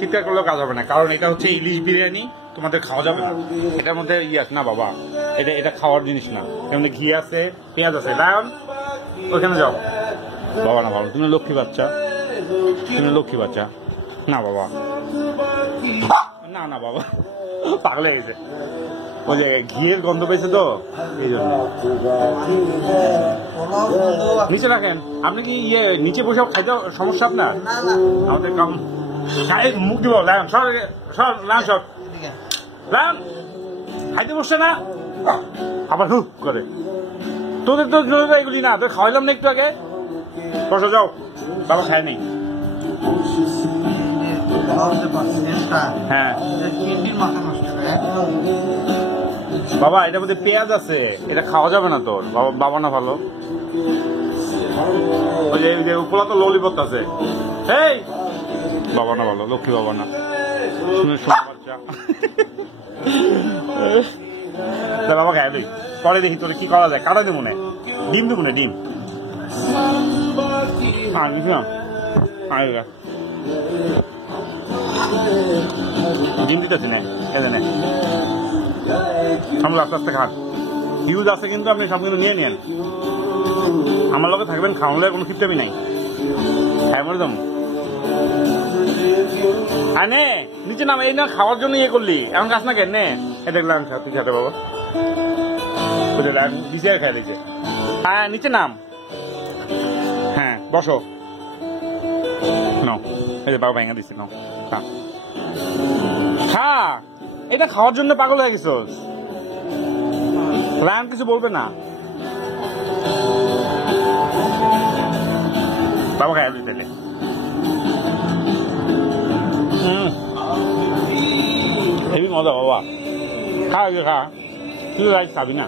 চিৎকার করলেও কাজ হবে না, কারণ এটা হচ্ছে ইলিশ বিরিয়ানি, তোমাদের খাওয়া যাবে না। এটার মধ্যে আছে না বাবা, এটা খাওয়ার জিনিস না। এর মধ্যে ঘি আছে, পেঁয়াজ আছে। লায়ন ওইখানে যাও। বাবা না, বাবা তুমি লক্ষ্মী বাচ্চা, তুমি লক্ষ্মী বাচ্চা। না বাবা, না না বাবা, পাগল হয়ে গেছে। ওই যে ঘিয়ের গন্ধ পেয়েছে তো এই জন্য। নিচে রাখেন। আপনি কি নিচে বসে খাইতে সমস্যা আপনার? আমাদের কাম মুখ দিব। লায়ন সর, সর লায়ন, সর লায়ন। খাইতে বসছে না আবার হুক করে। তোদের তো এগুলি না, তোর খাওয়াইলাম না একটু আগে। বসে যাও, বাবা খায় নেই। হ্যাঁ বাবা, এটার মধ্যে পেঁয়াজ আছে, এটা খাওয়া যাবে না তোর। বাবা না ভালো। ওই যে উপলা তো ললিপপ আছে। এই বাবা না ভালো, লক্ষ্মী বাবা না। শুনে শোনা বাচ্চা। বাবা খায় দিই, পরে দেখি তোর কি করা যায়। কাটা দেবো না, ডিম দেবো না, ডিম ডিম দিতেছি না। আমরা আস্তে আস্তে খান। হিউজ আছে কিন্তু আপনি সব কিন্তু নিয়ে নেন। আমার লোকে থাকবেন, খাওয়ালে কোনো খিপটামি নাই। হ্যাঁ মরে যাবো। হ্যাঁ নে নিচে নাম। এই না খাওয়ার জন্য ইয়ে করলি, এমন গাছ না কেন নে। এটা দেখলাম তুই খেতে বাবা, বিচিয়ার খাই দিচ্ছে। হ্যাঁ নিচে নাম। হ্যাঁ বসো। নাও, এই যে বাবা ভেঙে দিচ্ছি, নাও খা। এটা খাওয়ার জন্য পাগল হয়ে গেছ। রান কিছু বলবে না। বাবা খাই দিতে হেবি মজা বাবা। খা খা, তুই খাবি না।